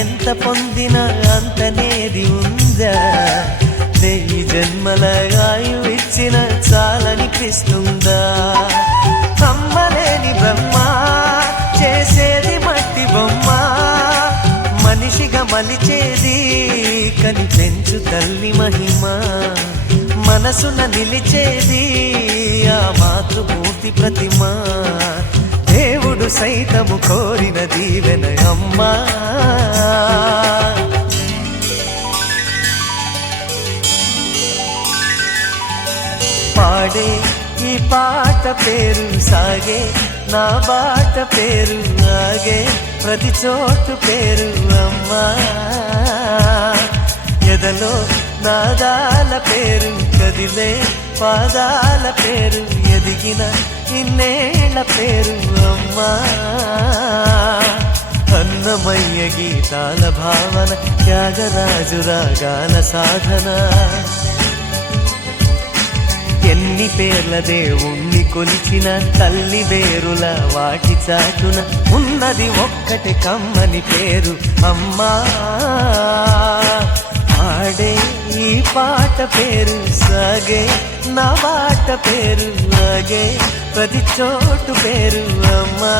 ఎంత పొందినా అంతనేది ఉందా? 1000 జన్మల ఆయువిచ్చిన చాలనిపిస్తుందా? అమ్మలేని బ్రహ్మ చేసేది మట్టి బొమ్మ, మనిషిగా మలిచేది కని పెంచు తల్లి మహిమ, మనసున నిలిచేది ఆ మాతృమూర్తి ప్రతిమ, దేవుడు సైతము కోరిన దీవెన అమ్మా. పాడే ఈ పాట పేరు సాగే, నా బాట పేరు ఆగే, ప్రతి చోటు పేరు అమ్మా. ఎదలో నాదాల పేరు కదిలే పాదాల పేరు, ఎదిగిన ఇన్నేళ్ల పేరు అమ్మా. అన్నమయ్య గీతాల భావన, త్యాగరాజు రాగాల సాధన, ఎన్ని పేర్ల దేవుణ్ణి కొలిచిన తల్లి వేరుల వాటి చాటున ఉన్నది ఒక్కటి కమ్మని పేరు అమ్మా. పాడే ఈ పాట పేరు సాగే, నా బాట పేరు ఆగే, ప్రతి చోటు పేరు అమ్మా.